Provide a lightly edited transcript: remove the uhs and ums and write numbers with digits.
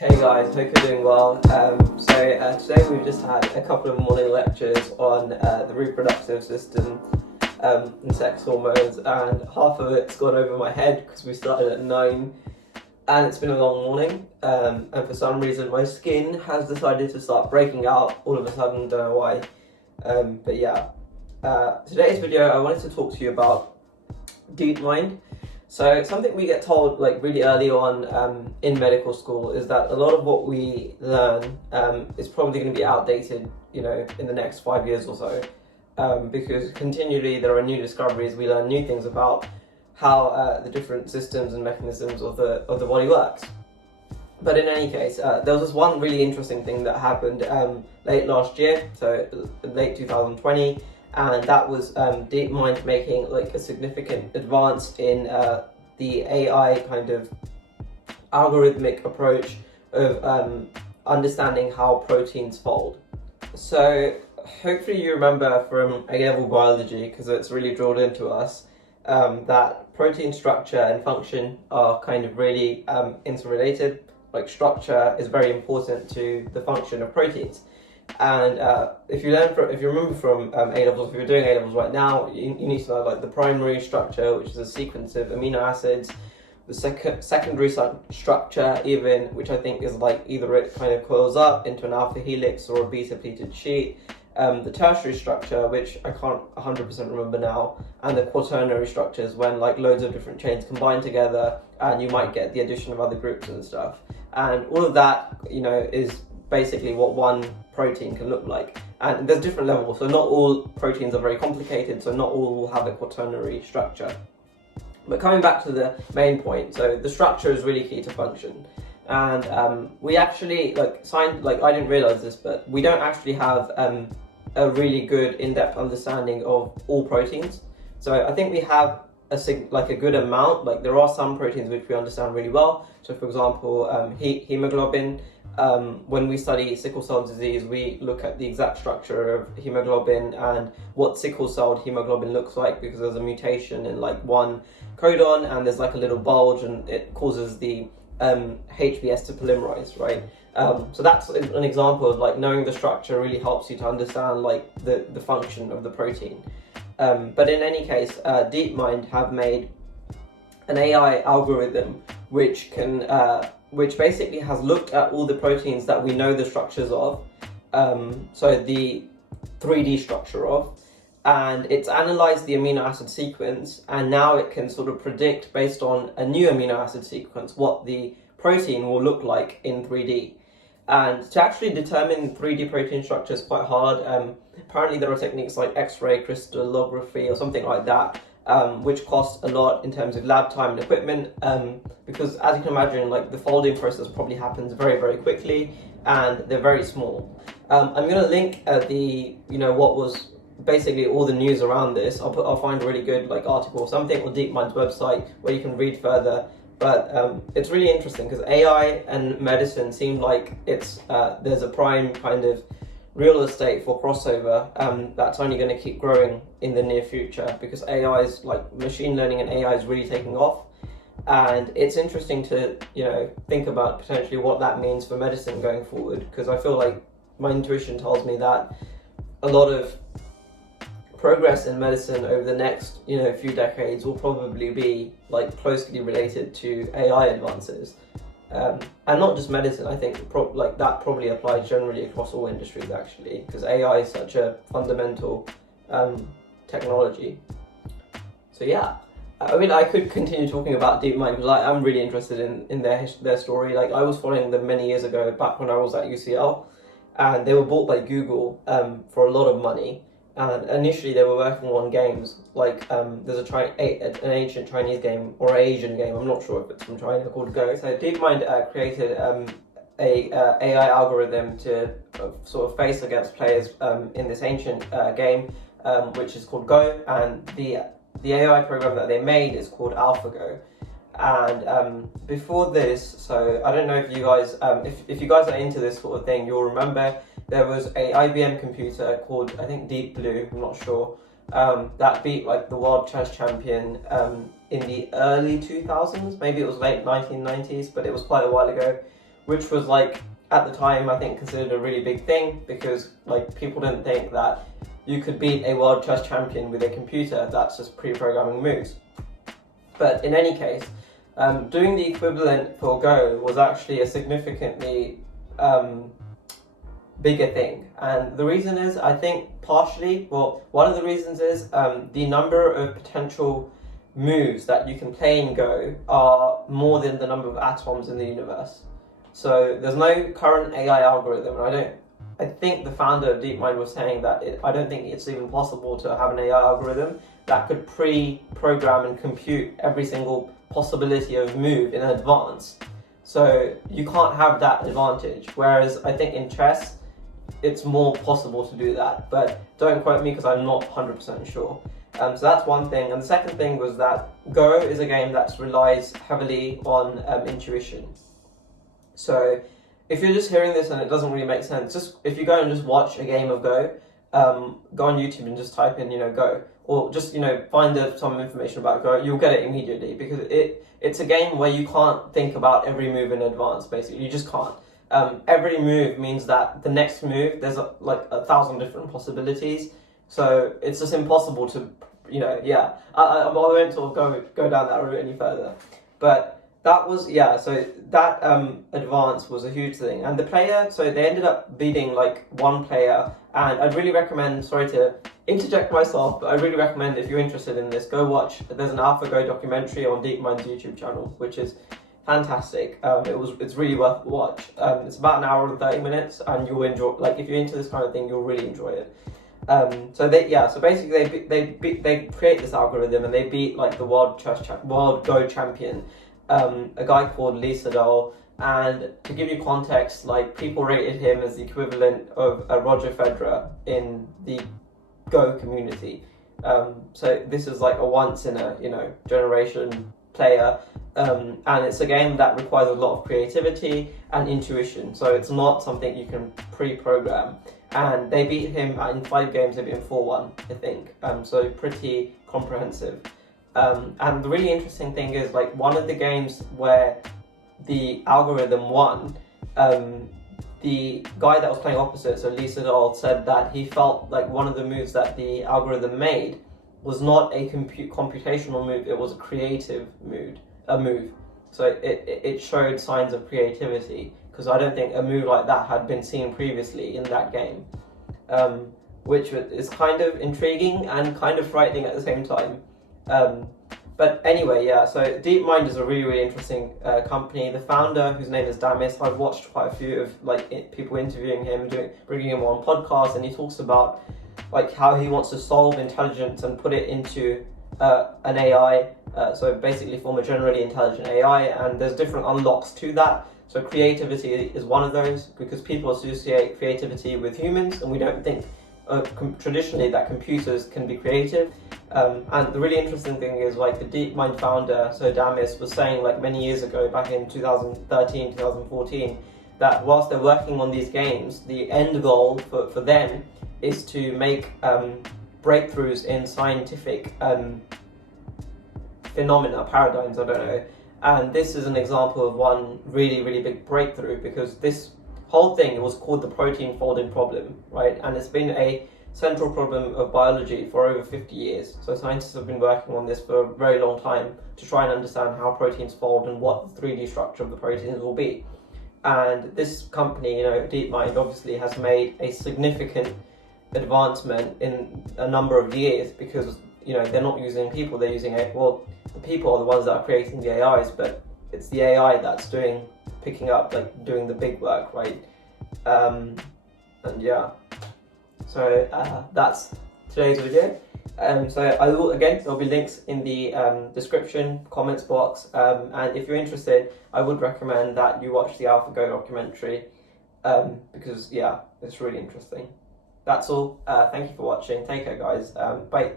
Hey guys, hope you're doing well. Today we've just had a couple of morning lectures on the reproductive system and sex hormones, and half of it's gone over my head because we started at 9 and it's been a long morning, and for some reason my skin has decided to start breaking out all of a sudden, don't know why. Today's video I wanted to talk to you about Deepmind. So something we get told like really early on in medical school is that a lot of what we learn is probably going to be outdated, in the next 5 years or so, because continually there are new discoveries. We learn new things about how the different systems and mechanisms of the body works. But in any case, there was this one really interesting thing that happened late last year, so late 2020. And that was Deepmind making like a significant advance in the AI kind of algorithmic approach of understanding how proteins fold. So hopefully you remember from A-level biology, because it's really drilled into us, that protein structure and function are kind of really interrelated. Like structure is very important to the function of proteins. And if you remember from A-levels, if you're doing A-levels right now, you need to know like the primary structure, which is a sequence of amino acids, the secondary structure even, which I think is like either it kind of coils up into an alpha helix or a beta pleated sheet, the tertiary structure, which I can't 100% remember now, and the quaternary structures, when like loads of different chains combine together and you might get the addition of other groups and stuff. And all of that, is basically what one protein can look like. And there's different levels, so not all proteins are very complicated, so not all will have a quaternary structure. But coming back to the main point, so the structure is really key to function. And we actually, I didn't realize this, but we don't actually have a really good in-depth understanding of all proteins. So I think we have a good amount. Like there are some proteins which we understand really well. So for example, hemoglobin. When we study sickle cell disease, we look at the exact structure of hemoglobin and what sickle cell hemoglobin looks like, because there's a mutation in like one codon and there's like a little bulge and it causes the HBS to polymerize, right? So that's an example of like knowing the structure really helps you to understand like the function of the protein. But in any case, Deepmind have made an AI algorithm which basically has looked at all the proteins that we know the structures of, so the 3D structure of, and it's analyzed the amino acid sequence, and now it can sort of predict based on a new amino acid sequence what the protein will look like in 3D. And to actually determine 3D protein structure is quite hard. Apparently there are techniques like X-ray crystallography or something like that, which costs a lot in terms of lab time and equipment, because as you can imagine, like the folding process probably happens very, very quickly, and they're very small. I'm going to link what was basically all the news around this. I'll find a really good like article or something on Deepmind's website where you can read further. But it's really interesting because AI and medicine seem like there's a prime kind of real estate for crossover that's only going to keep growing in the near future, because AI is like machine learning and AI is really taking off. And it's interesting to think about potentially what that means for medicine going forward, because I feel like my intuition tells me that a lot of progress in medicine over the next few decades will probably be like closely related to AI advances. And not just medicine. I think that probably applies generally across all industries actually, because AI is such a fundamental technology. So yeah, I mean I could continue talking about Deepmind because I'm really interested in their story. Like I was following them many years ago, back when I was at UCL, and they were bought by Google for a lot of money. And initially they were working on games like there's an ancient Chinese game or Asian game, I'm not sure if it's from China, called Go. So Deepmind created a AI algorithm to sort of face against players in this ancient game, which is called Go, and the AI program that they made is called AlphaGo. And before this, so I don't know if you guys if you guys are into this sort of thing, you'll remember there was a IBM computer called, I think, Deep Blue, I'm not sure, that beat like the world chess champion in the early 2000s, maybe it was late 1990s, but it was quite a while ago, which was like at the time I think considered a really big thing, because like people didn't think that you could beat a world chess champion with a computer that's just pre-programming moves. But in any case, doing the equivalent for Go was actually a significantly bigger thing. And the reason is, I think partially, well, one of the reasons is the number of potential moves that you can play in Go are more than the number of atoms in the universe. So there's no current AI algorithm, and I think the founder of Deepmind was saying that I don't think it's even possible to have an AI algorithm that could pre-program and compute every single possibility of move in advance. So you can't have that advantage. Whereas I think in chess, it's more possible to do that. But don't quote me because I'm not 100% sure. So that's one thing. And the second thing was that Go is a game that relies heavily on intuition. So if you're just hearing this and it doesn't really make sense, just if you go and just watch a game of Go, go on YouTube and just type in, Go, or just, find some information about Go, you'll get it immediately, because it's a game where you can't think about every move in advance, basically. You just can't. Every move means that the next move, there's like 1,000 different possibilities. So it's just impossible to, I won't sort of go down that route any further. But that was, so that advance was a huge thing. And the player, so they ended up beating like one player. And I'd really recommend, sorry to interject myself, but I really recommend, if you're interested in this, go watch, there's an AlphaGo documentary on Deepmind's YouTube channel, which is fantastic. It's really worth a watch. It's about an hour and 30 minutes, and you'll enjoy, like if you're into this kind of thing, you'll really enjoy it. So basically they create this algorithm, and they beat like the world Go champion, a guy called Lee Sedol. And to give you context, like people rated him as the equivalent of a Roger Federer in the Go community. So this is like a once in a generation player, and it's a game that requires a lot of creativity and intuition. So it's not something you can pre-program. And they beat him in 5 games. They beat him 4-1, I think. So pretty comprehensive. And the really interesting thing is, like, one of the games where the algorithm won, the guy that was playing opposite, so Lee Sedol, said that he felt like one of the moves that the algorithm made was not a computational move, it was a creative move. So it showed signs of creativity, because I don't think a move like that had been seen previously in that game, which is kind of intriguing and kind of frightening at the same time. But anyway, so Deepmind is a really, really interesting company. The founder, whose name is Damis, I've watched quite a few of people interviewing him, bringing him on podcasts, and he talks about like how he wants to solve intelligence and put it into an AI, so basically form a generally intelligent AI, and there's different unlocks to that. So creativity is one of those, because people associate creativity with humans, and we don't think traditionally that computers can be creative. And the really interesting thing is, like, the Deepmind founder, so Damis, was saying like many years ago, back in 2013, 2014, that whilst they're working on these games, the end goal for them is to make breakthroughs in scientific phenomena, paradigms, I don't know. And this is an example of one really, really big breakthrough, because this whole thing was called the protein folding problem, right? And it's been a central problem of biology for over 50 years. So scientists have been working on this for a very long time to try and understand how proteins fold and what the 3D structure of the proteins will be. And this company, Deepmind, obviously has made a significant advancement in a number of years, because they're not using people, they're using the people are the ones that are creating the AIs, but it's the AI that's doing the big work, right? So that's today's video. So there'll be links in the description, comments box, and if you're interested, I would recommend that you watch the AlphaGo documentary, because it's really interesting. That's all. Thank you for watching. Take care, guys. Bye.